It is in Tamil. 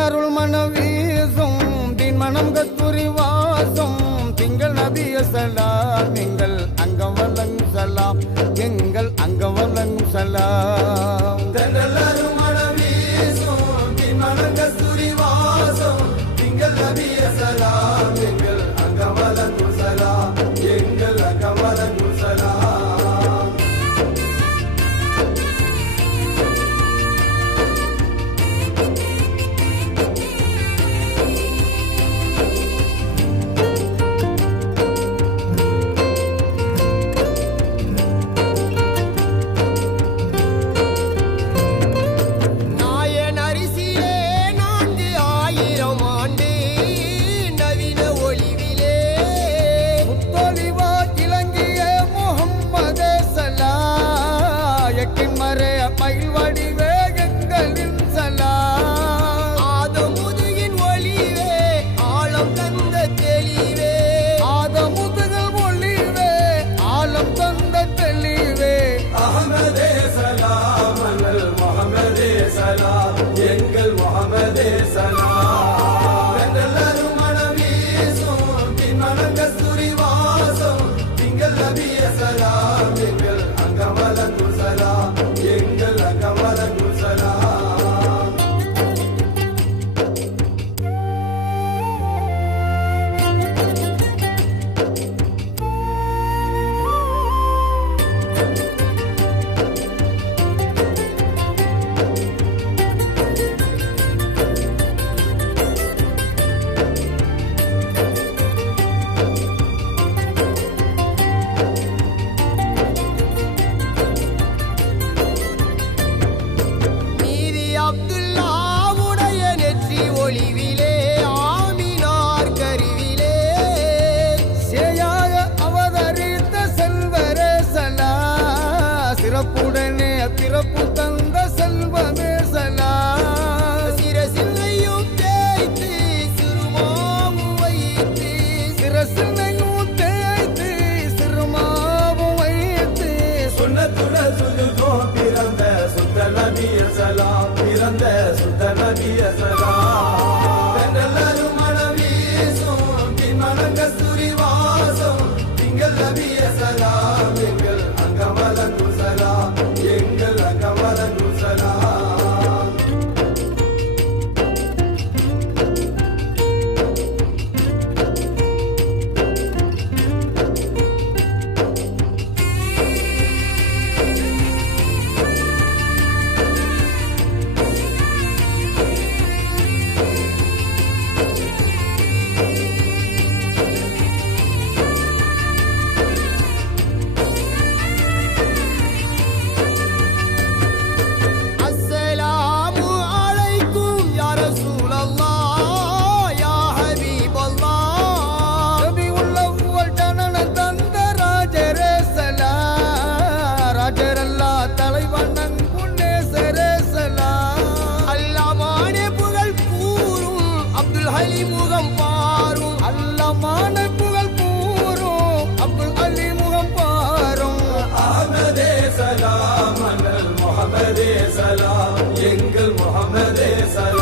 அருள் மனம் வீசும் தின் மனம் கஸ்தூரி வாசம் திங்கள் நபிய சலாம் எங்கள் அங்கம் வழங்கும் சலாம் எங்கள் அங்கம் வழங்கும் சலாம் அருள் மனம் வீசும் தின் மனம் கஸ்தூரி வாசம் திங்கள் நபிய சலாம் எங்கள் அங்கம் வழங்கும் சலாம் எங்கள் அங்கம் வழங்கும் சலாம் எங்கள் முஹம்மதே சலாம் அருள் மனம் வீசும் தின் மனம் கஸ்தூரி வாசம் திங்கள் நபிய சலாம் எங்கள் அங்கம் வழங்கும் சலாம் எங்கள் அங்கம் வழங்கும் சலாம் சிறப்புடனே பிறப்பு தந்த செல்வமே சலாம் சிரசிலையும் தேய்த்து சிறுமாவும் வைத்து சிரசிலையும் தேய்த்து சிறுமாவும் வைத்து சுண்ணத்துடன் சுஜுதோ பிறந்த சுத்த நபிய சலாம் பிறந்த சுத்த நபிய சலாம் அருள் மனம் வீசும் தின் மனம் கஸ்தூரி வாசம் திங்கள் நபிய சலாம் எங்கள் அங்கம் வழங்கும் சலாம் எங்கள் அங்கம் வழங்கும் சலாம் முகம் பாரும் அல்லமான புகழ் கூறும் அப்துல் அலி முகம் பாரும் அஹ்மதே சலாம் முஹம்மதே சலாம் எங்கள் முஹம்மதே சலாம்